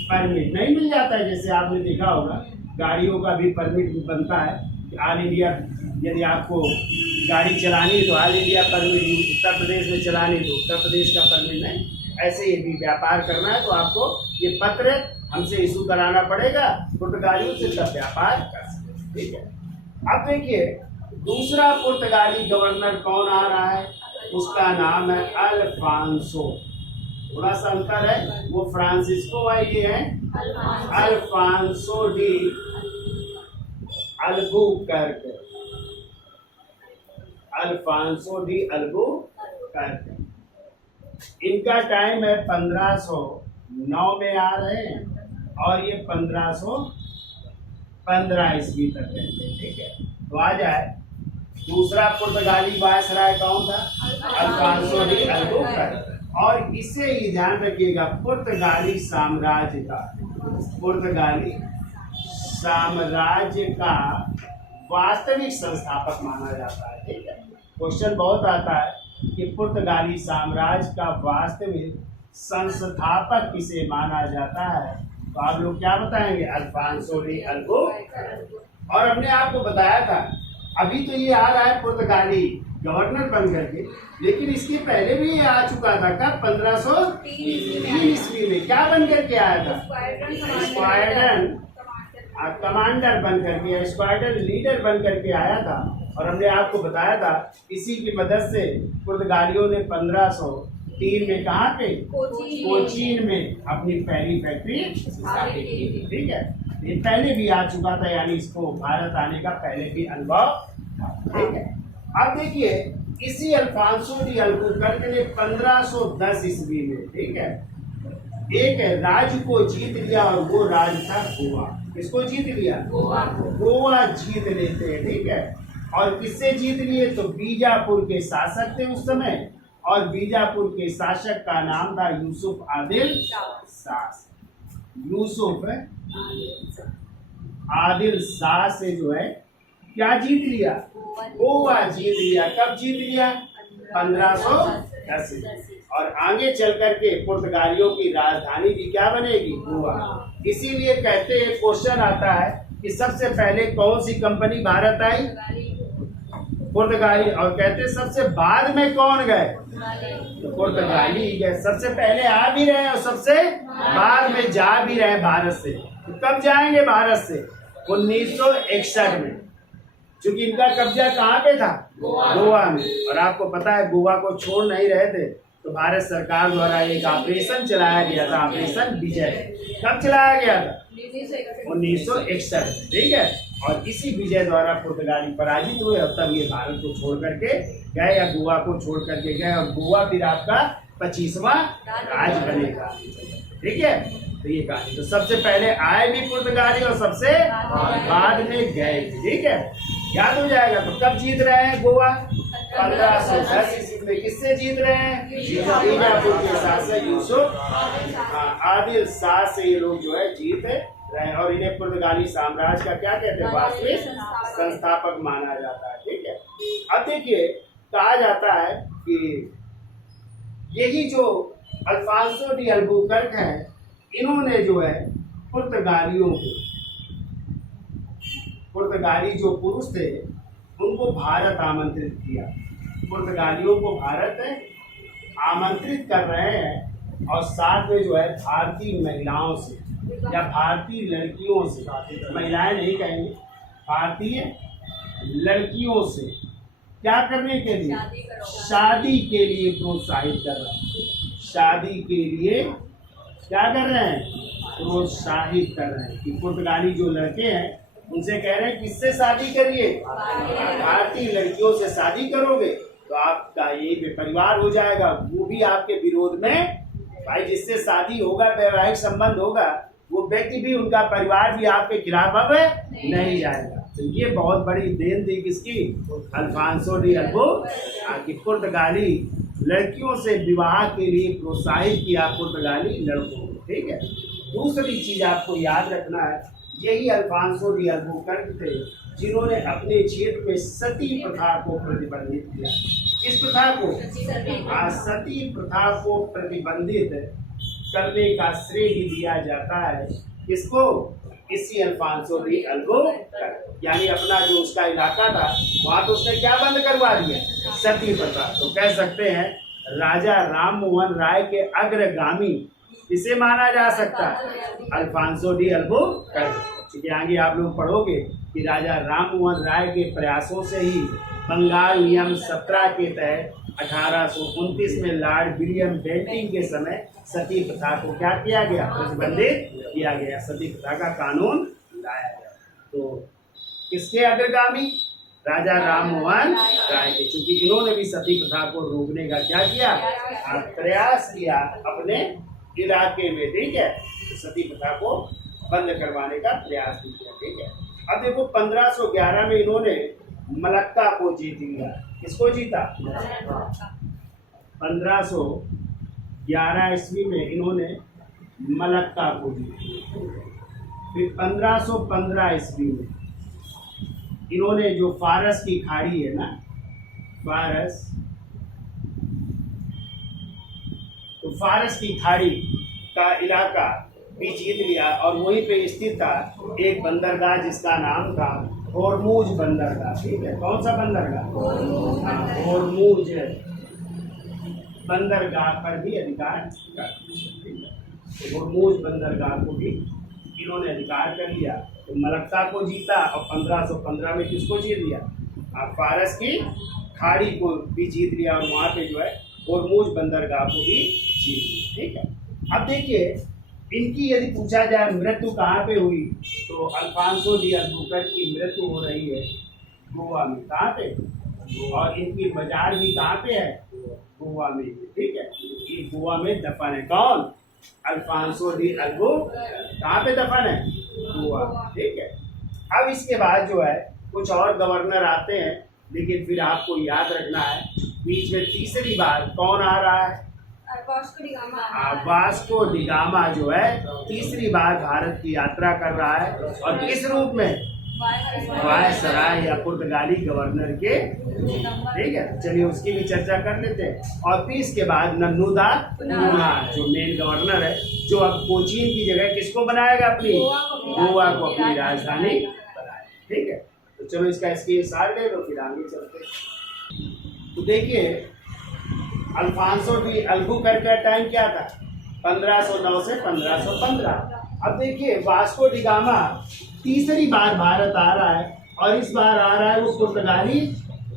परमिट नहीं मिल जाता है, जैसे आपने देखा होगा गाड़ियों का भी परमिट बनता है, ऑल इंडिया, यदि आपको गाड़ी चलानी है तो all India permit, Uttar Pradesh में चलानी तो उत्तर प्रदेश का परमिट नहीं। ऐसे ही भी व्यापार करना है तो आपको ये पत्र हमसे इशू कराना पड़ेगा पुर्तगालियों से, तब व्यापार कर सकते, ठीक है। अब देखिए दूसरा पुर्तगाली गवर्नर कौन आ रहा है, उसका नाम है अल्फांसो। थोड़ा सा अंतर है, वो फ्रांसिस्को है, ये है Alfonso de Albuquerque, Alfonso de Albuquerque. इनका टाइम है 1509 में आ रहे हैं और ये 1515 ईस्वी तक रहते हैं, ठीक है। तो आ जाए दूसरा पुर्तगाली वायसराय कौन था, अल्फांसो डी अल्बुकर्क। और इसे ही ध्यान रखिएगा, पुर्तगाली साम्राज्य का वास्तविक संस्थापक माना जाता है, ठीक है। क्वेश्चन बहुत आता है कि पुर्तगाली साम्राज्य का वास्तविक संस्थापक किसे माना जाता है, तो आप लोग क्या बताएंगे, अल्फांसो डी अल्बुकर्क। और हमने आपको बताया था, अभी तो ये आ रहा है पुर्तगाली गवर्नर बन करके, लेकिन इसके पहले भी ये आ चुका था, कब, 1503 ईस्वी में। क्या बन करके आया था, स्क्वाड्रन कमांडर बन करके, स्क्वाड्रन लीडर बन करके आया था। और हमने आपको बताया था इसी की मदद से पुर्तगालियों ने 1503 में कहाँ पे, कोचीन में अपनी पहली फैक्ट्री स्थापित की थी, ठीक है। ये पहले भी आ चुका था, यानी इसको भारत आने का पहले भी अनुभव था, ठीक है। अब देखिए इसी अल्फांसो डी अल्बुकर्क ने 1510 ईस्वी में, ठीक है, एक राज्य को जीत लिया और वो राज्य था गोवा। किसको जीत लिया, गोवा जीत लेते हैं, ठीक है। और किससे जीत लिए, तो बीजापुर के शासक थे उस समय, और बीजापुर के शासक का नाम था यूसुफ आदिल शाह। यूसुफ आदिल शाह से जो है क्या जीत लिया, गोवा जीत लिया। कब जीत लिया, 1510। और आगे चल करके पुर्तगालियों की राजधानी भी क्या बनेगी, गोवा। इसीलिए कहते हैं, क्वेश्चन आता है कि सबसे पहले कौन सी कंपनी भारत आई, पुर्तगाली। और कहते हैं सबसे बाद में कौन गए, तो पुर्तगाली गए। सबसे पहले आ भी रहे और सबसे बाद में जा भी रहे भारत से। तो कब जाएंगे भारत से, 1961 में, क्योंकि इनका कब्जा कहाँ पे था? गोवा में। और आपको पता है गोवा को छोड़ नहीं रहे थे, तो भारत सरकार द्वारा एक ऑपरेशन चलाया गया था, ऑपरेशन विजय। कब चलाया गया था? 1961। ठीक है। और इसी विजय द्वारा पुर्तगाली पराजित हुए और तब ये भारत को छोड़ करके गए, या गोवा को छोड़ करके गए, और गोवा फिर आपका 25वां राज्य बनेगा। ठीक है। तो ये कहानी, तो सबसे पहले आए भी पुर्तगाली और सबसे बाद में गए। ठीक है, याद हो जाएगा। तो कब जीत रहे हैं गोवा? 1510 ईस्वी में। किससे जीत रहे हैं? बीजापुर के शासक यूसुफ आदिल शाह से ये लोग जो है जीत रहे हैं, और इन्हें पुर्तगाली साम्राज्य का क्या कहते हैं? वास्तविक संस्थापक माना जाता है। ठीक है। अब देखिए, कहा जाता है कि यही जो अल्फांसो डी अल्बुकर्क है, इन्होंने जो है पुर्तगालियों को, पुर्तगाली जो पुरुष थे उनको भारत आमंत्रित किया। पुर्तगालियों को भारत आमंत्रित कर रहे हैं, और साथ में जो है भारतीय महिलाओं से या भारतीय लड़कियों से, महिलाएं नहीं कहेंगे, भारतीय लड़कियों से क्या करने के लिए? शादी के लिए प्रोत्साहित कर रहे हैं। शादी के लिए क्या कर रहे हैं? प्रोत्साहित कर रहे हैं कि पुर्तगाली जो लड़के हैं उनसे कह रहे हैं किससे शादी करिए? भारतीय लड़कियों से शादी करोगे तो आपका यही पे परिवार हो जाएगा, वो भी आपके विरोध में, भाई जिससे शादी होगा, वैवाहिक संबंध होगा, वो व्यक्ति भी, उनका परिवार भी आपके खिलाफ अब नहीं जाएगा। तो ये बहुत बड़ी देन थी किसकी? Alfonso de Albuquerque. पुर्तगाली लड़कियों से विवाह के लिए प्रोत्साहित किया पुर्तगाली लड़कों को। ठीक है। दूसरी चीज आपको याद रखना है, यही अल्फांसो डी अल्बुकर्क थे जिन्होंने अपने क्षेत्र में सती प्रथा को प्रतिबंधित किया। किस प्रथा को? सती प्रथा को प्रतिबंधित करने का श्रेय ही दिया जाता है किसको? इसी अल्फांसो डी अल्बुकर्क। यानी अपना जो उसका इलाका था वहां तो उसने क्या बंद करवा दिया? सती प्रथा। तो कह सकते हैं राजा राम मोहन राय के अग्रगामी इसे माना जा सकता है, अल्फांसो डी अल्बुकर्क। क्योंकि आगे आप लोग पढ़ोगे कि राजा राम मोहन राय के प्रयासों से ही बंगाल नियम 17 के तहत 1829 में लॉर्ड विलियम बेंटिंग के समय सती प्रथा को क्या किया गया? प्रतिबंधित किया गया। सती प्रथा का कानून लाया गया। तो किसके अग्रगामी? राजा राम मोहन राय के। चूंकि इन्होंने भी सती प्रथा को रोकने का क्या किया? प्रयास किया अपने इलाके में। ठीक है। तो सती प्रथा को बंद करवाने का प्रयास किया। ठीक है। अब देखो 1511 में इन्होंने मलक्का को जीत लिया। किसको जीता? 1511 ईस्वी में इन्होंने मलक्का को जीता। फिर 1515 ईस्वी में इन्होंने जो फारस की खाड़ी है ना, फारस, तो फारस की खाड़ी का इलाका भी जीत लिया, और वहीं पे स्थित था एक बंदरगाह जिसका नाम था होर्मुज बंदरगाह। ठीक है। कौन सा बंदरगाह? होर्मुज बंदरगाह पर भी अधिकार कर। होर्मुज बंदरगाह को भी इन्होंने अधिकार कर लिया। तो मलक्का को जीता, और 1515 में किसको जीत लिया? फारस की खाड़ी को भी जीत लिया, और वहाँ पे जो है होर्मुज बंदरगाह को भी जीत लिया। ठीक है। अब देखिए, इनकी यदि पूछा जाए मृत्यु कहाँ पे हुई, तो अल्फांसो डी अल्बुकर्क की मृत्यु हो रही है गोवा में। कहाँ पे? और इनकी बाजार भी कहाँ पे है? गोवा में। ठीक है। ये गोवा में दफन है। कौन? Alfonso de Albuquerque. कहाँ पे दफन है? गोवा। ठीक है। अब इसके बाद जो है कुछ और गवर्नर आते हैं, लेकिन फिर आपको याद रखना है बीच में तीसरी बार कौन आ रहा है? वास्को डी गामा जो है तीसरी बार भारत की यात्रा कर रहा है, और किस रूप में? वायसराय या पुर्तगाली गवर्नर के। ठीक है। चलिए उसकी भी चर्चा कर लेते हैं। और फिर इसके बाद नन्नू दा नूना जो मेन गवर्नर है, जो अब कोचीन की जगह किसको बनाएगा? अपनी गोवा को अपनी राजधानी बनाएगा। ठीक है। तो चलो इसका स्क्रीनशॉट ले लो, फिर आगे चलते हैं। तो देखिए, अल्फांसो डी अल्बुकर्क का टाइम क्या था? 1509 से 1515। अब देखिए, वास्को डी गामा तीसरी बार भारत आ रहा है, और इस बार आ रहा है वो पुर्तगाली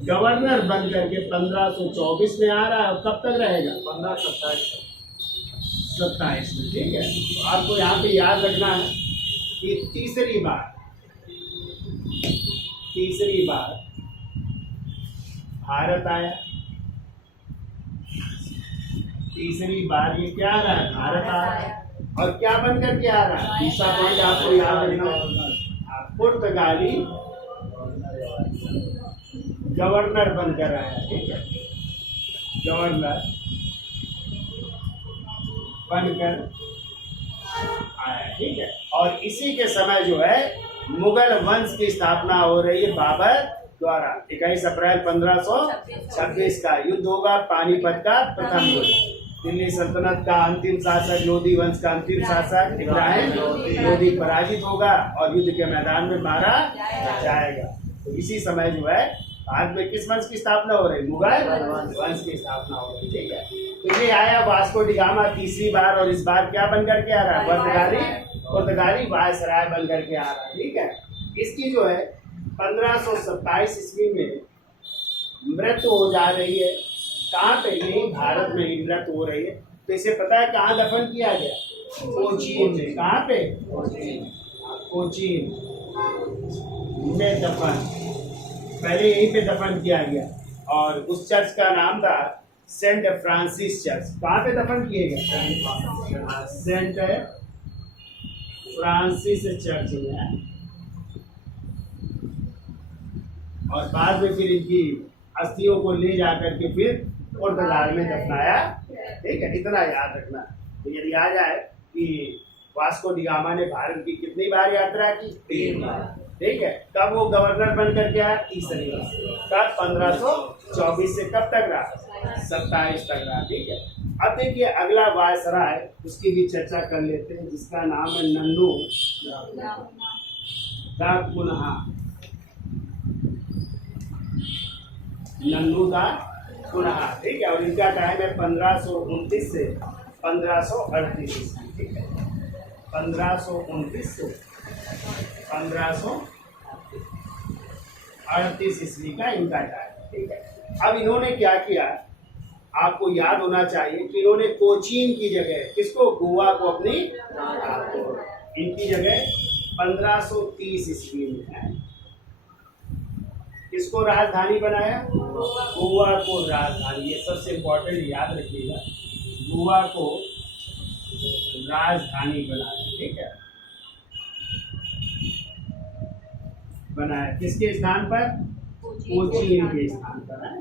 गवर्नर बन करके 1524 में आ रहा है। और कब तक रहेगा? 1527 में। ठीक है, तो आपको यहाँ पे याद रखना है कि तीसरी बार भारत आया। तीसरी बार ये क्या आ रहा है? भारत आ रहा है। और क्या बन करके आ रहा है? दूसरा पॉइंट आपको याद रखना है, पुर्तगाली गवर्नर बनकर आया। ठीक है, गवर्नर बनकर आया। ठीक है, और इसी के समय जो है मुगल वंश की स्थापना हो रही है बाबर द्वारा। 21 अप्रैल 1526 का युद्ध होगा, पानीपत का प्रथम युद्ध। दिल्ली सल्तनत का अंतिम शासक, लोधी वंश का अंतिम शासक इब्राहिम लोधी पराजित होगा और युद्ध के मैदान में मारा जाएगा। तो इसी समय जो है भारत में किस वंश की स्थापना हो रही? मुगल वंश की स्थापना हो रही। ठीक है, तो ये आया वास्को डी गामा तीसरी बार, और इस बार क्या बन करके आ रहा है? पुर्तगाली वायसराय बन करके आ रहा है। ठीक है, इसकी जो है 1527 ईस्वी में मृत्यु हो जा रही है। कहाँ पे? यही भारत में ही मृत्यु हो रही है। तो इसे पता है कहाँ दफन किया गया? कोचीन में। कहाँ पे? कोचीन में दफन, पहले यहीं पे दफन किया गया। और उस चर्च का नाम था सेंट फ्रांसिस चर्च। कहाँ पे दफन किए गए? सेंट फ्रांसिस चर्च में। और बाद में फिर इनकी अस्थियों को ले जाकर के फिर पुर्तगाल में दफनाया। ठीक है, इतना याद रखना। तो यदि आ जाए कि वास्को डी गामा ने भारत की कितनी बार यात्रा की? 3 बार। ठीक है, कब वो गवर्नर बन करके आया? तीसरी बार। कब? 1524 से कब तक रहा? 27 तक रहा। ठीक है, अब देखिए अगला वायसराय, उसकी भी चर्चा कर लेते हैं, जिसका नाम है नन्नू दा कुनहा। नन्नू दा कुनहा। ठीक है, और इनका टाइम है 1529 से 1538 ईस्वी। ठीक है, 1529 से 1538 ईस्वी का इनका टाइम। ठीक है, अब इन्होंने क्या किया, आपको याद होना चाहिए कि इन्होंने कोचीन की जगह किसको? गोवा को अपनी इनकी जगह 1530 ईस्वी में है किसको राजधानी बनाया? गोवा को राजधानी। ये सबसे इम्पोर्टेंट याद रखिएगा, गोवा को राजधानी बनाया। ठीक है, बनाया किसके स्थान पर? कोचीन के स्थान पर है।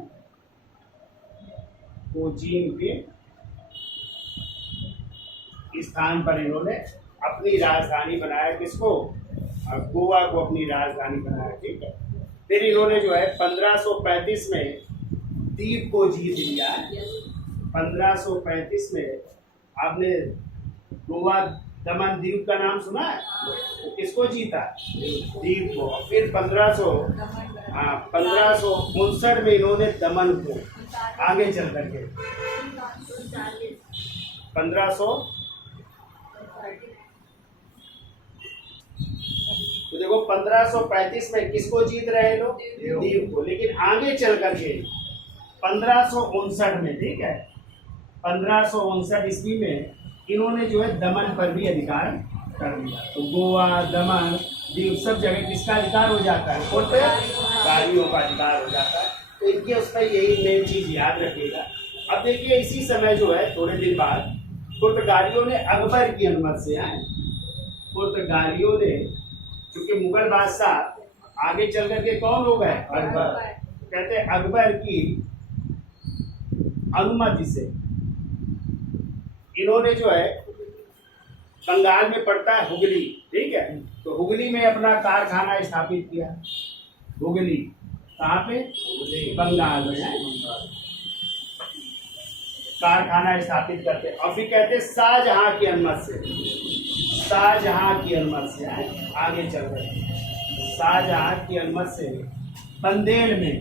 कोचीन के स्थान पर इन्होंने अपनी राजधानी बनाया। किसको? गोवा को अपनी राजधानी बनाया। ठीक है, फिर इन्होंने जो है 1535 में द्वीप को जीत लिया। 1535 में आपने गोवा दमन द्वीप का नाम सुना है? तो किसको जीता? द्वीप को। फिर 1559 में इन्होंने दमन को आगे चल करके 1500 तो देखो 1535 में किसको जीत रहे लोग? द्वीप को। लेकिन आगे चल करके 1559 में, ठीक है, 1559 ईस्वी में इन्होंने जो है दमन पर भी अधिकार कर लिया। तो गोवा, दमन, द्वीप सब जगह किसका अधिकार हो जाता है? पुर्तगालियों का अधिकार हो जाता है। तो इनके उस पर यही मेन चीज याद रखिएगा। अब देखिए इसी समय जो है थोड़े दिन बाद पुर्तगालियों ने अकबर की अनुमति से आए। पुर्तगालियों ने, क्योंकि मुगल बादशाह आगे चल करके कौन हो गए? अकबर। कहते हैं अकबर की अनुमति से इन्होंने जो है बंगाल में पड़ता है हुगली, ठीक है, तो हुगली में अपना कारखाना स्थापित किया। हुगली कहाँ पे? बंगाल में है। कारखाना स्थापित करते और फिर कहते हैं शाहजहां की अनुमति से, शाहजहां की अनुमति से आगे चल रहे। शाहजहां की अनुमति से बंदेल में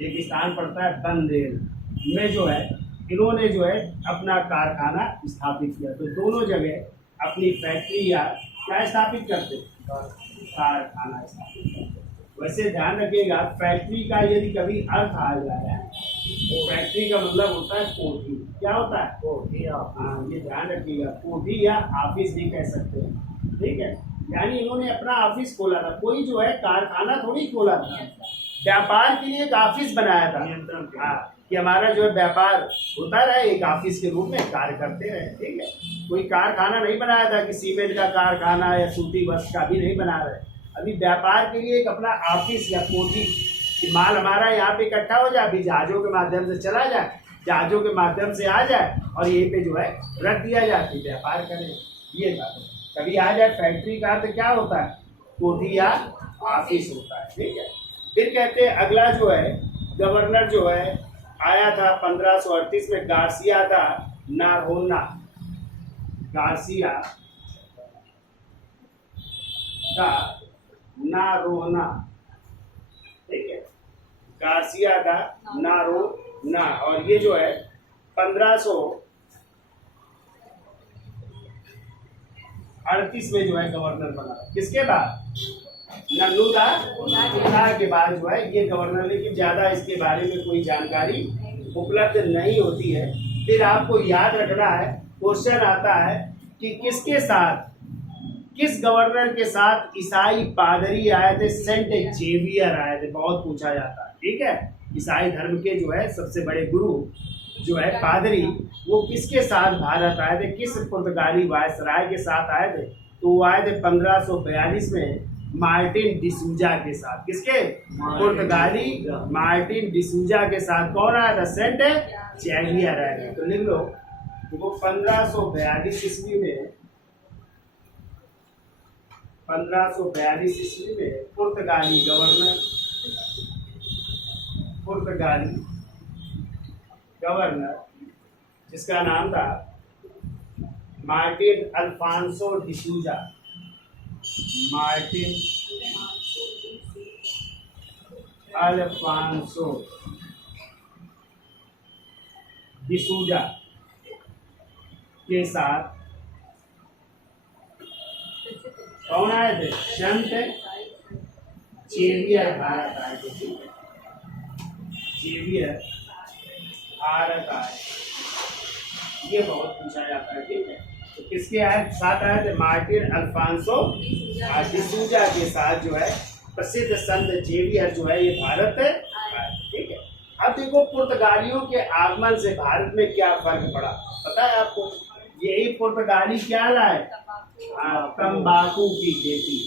एक स्थान पड़ता है, बंदेल में जो है इन्होंने जो है अपना कारखाना स्थापित किया। तो दोनों जगह अपनी फैक्ट्री या क्या स्थापित करते? कारखाना स्थापित करते। वैसे ध्यान रखिएगा, फैक्ट्री का यदि कभी अर्थ आ जाए तो फैक्ट्री का मतलब होता है कोठी। क्या होता है? कोठी। हाँ, ये ध्यान रखिएगा, कोठी या ऑफिस भी कह सकते हैं। ठीक है, यानी इन्होंने अपना ऑफिस खोला था, कोई जो है कारखाना थोड़ी खोला था, व्यापार के लिए एक ऑफिस बनाया था। नियंत्रण। हाँ, कि हमारा जो है व्यापार होता रहे एक ऑफिस के रूप में कार्य करते रहे। ठीक है, कोई कारखाना नहीं बनाया था कि सीमेंट का कारखाना या सूती वस्त्र का भी नहीं बना रहे। अभी व्यापार के लिए एक अपना ऑफिस या कोठी, कि माल हमारा यहाँ पे इकट्ठा हो जाए, अभी जहाजों के माध्यम से चला जाए, जहाजों के माध्यम से आ जाए और यहीं पे जो है रख दिया जाए, फिर व्यापार करें। ये बात है। कभी आ जाए फैक्ट्री का अर्थ क्या होता है? कोठी या ऑफिस होता है। ठीक है, फिर कहते हैं अगला जो है गवर्नर जो है आया था 1538 में, गार्सिया था नारोना। गार्सिया का नारोना। ठीक है, गार्सिया का नारोना। और ये जो है 1538 में जो है गवर्नर बना। किसके बाद? नन्नूदा के बाद जो है ये गवर्नर, लेकिन ज्यादा इसके बारे में कोई जानकारी उपलब्ध नहीं होती है। फिर आपको याद रखना है, क्वेश्चन आता है कि किसके साथ, किस गवर्नर के साथ ईसाई पादरी आए थे? सेंट जेवियर आए थे, बहुत पूछा जाता है। ठीक है, ईसाई धर्म के जो है सबसे बड़े गुरु जो है पादरी, वो किसके साथ भारत आए थे? किस पुर्तगाली वायसराय के साथ आए थे? तो वो आए थे 1542 में मार्टिन डिसूजा के साथ। किसके? पुर्तगाली मार्टिन डिसूजा के साथ। कौन आया था? सेंट जेवियर आया था। तो लिख लो कि वो 1542 ईस्वी में, 1542 ईस्वी में पुर्तगाली गवर्नर जिसका नाम था Martin Alfonso D'Souza. Martin Alfonso D'Souza के साथ कौन आए थे? संत जेवियर भारत आए थे। जेवियर भारत आए, ये बहुत पूछा जाता है। ठीक है, तो किसके साथ आए थे? मार्टिन अल्फांसो डिसूजा के साथ जो है प्रसिद्ध संत जेवियर जो है ये भारत है। ठीक है, अब देखो पुर्तगालियों के आगमन से भारत में क्या फर्क पड़ा, पता है आपको? यही पुर्तगाली क्या लाए? तंबाकू की खेती।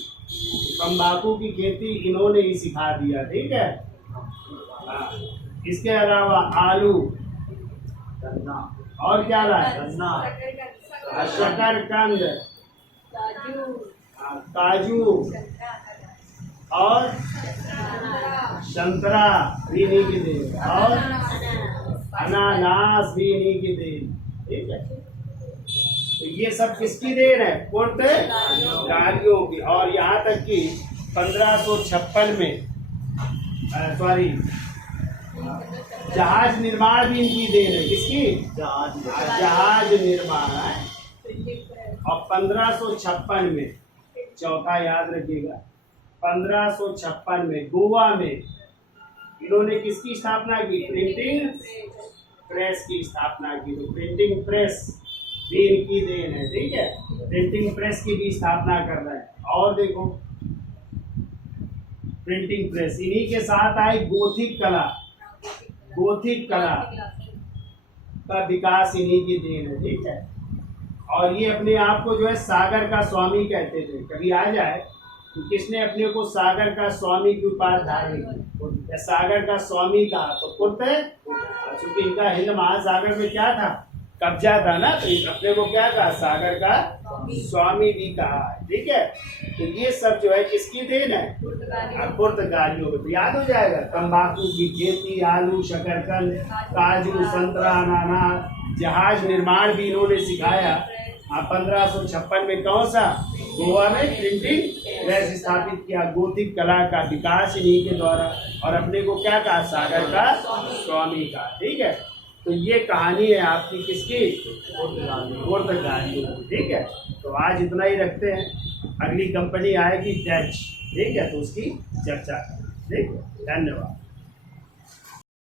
तंबाकू की खेती इन्होंने ही सिखा दिया। ठीक है, इसके अलावा आलू, गन्ना, और क्या लाए? गन्ना, शकरकंद, काजू और संतरा भी इन्हीं की देन, और अनानास भी इन्हीं की देन। ठीक है, तो ये सब किसकी देन है? पुर्तगालियों की। और यहाँ तक कि 1556 में जहाज निर्माण भी इनकी देन है। किसकी? जहाज निर्माण है। और 1556 में, चौथा याद रखिएगा, 1556 में गोवा में इन्होंने किसकी स्थापना की? प्रिंटिंग प्रेस की स्थापना की। तो प्रिंटिंग प्रेस भी इनकी देन है। ठीक है, प्रिंटिंग प्रेस की भी स्थापना कर रहे हैं। और देखो प्रिंटिंग प्रेस, इन्हीं के साथ आई गोथिक कला। गोथिक कला का विकास इन्हीं की देन है। ठीक है, और ये अपने आप को जो है सागर का स्वामी कहते थे। कभी आ जाए तो किसने अपने को सागर का स्वामी की उपाधि धारण की? सागर का स्वामी कहा तो क्योंकि इनका हिंद महासागर में क्या था? कब्जा था ना, तो अपने को क्या कहा? सागर का स्वामी भी कहा। ठीक है, तो ये सब जो है किसकी देन है? पुर्तगालियों को। तो याद हो जाएगा, तंबाकू की खेती, आलू, शकरकंद, काजू, संतरा, अनानास, जहाज निर्माण भी इन्होंने सिखाया। 1556 में कौन सा? गोवा में प्रिंटिंग प्रेस स्थापित किया। गोथिक कला का विकास इन्हीं के द्वारा। और अपने को क्या कहा? सागर का स्वामी का। ठीक है, तो ये कहानी है आपकी किसकी? पुर्तगालियों की। ठीक है, तो आज इतना ही रखते हैं। अगली कंपनी आएगी डच। ठीक है, तो उसकी चर्चा करें। ठीक, धन्यवाद।